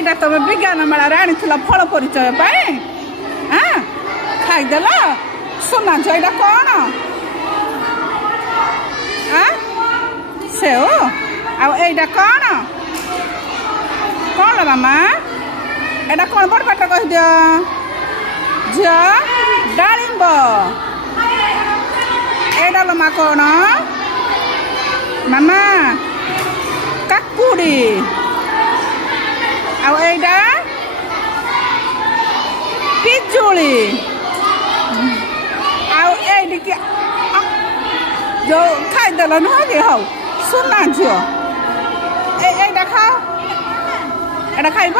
এইটা তুমি বিজ্ঞান মেলার আনিছিল ফল পরিচয় পাই হ্যাঁ খাইদেল সোনা ঝিও এটা কোণ হ্যাঁ সেও ଆଉ এইটা কোণ কোণ মামা এটা কোণ বড় পাঠ কহিদিଅ ঝিও ডালিম্ব এইটা লো মা কোণ মামা কাকুড়ি ଆଉ এইটা ପିଜୁଳି ଆଉ ଏଇଟିକି ଯୋଉ ଖାଇଦେଲ ନୁହଁ କି ହଉ ସୁନା ଝିଅ এইটা ଖାଅ এটা ଖାଇବ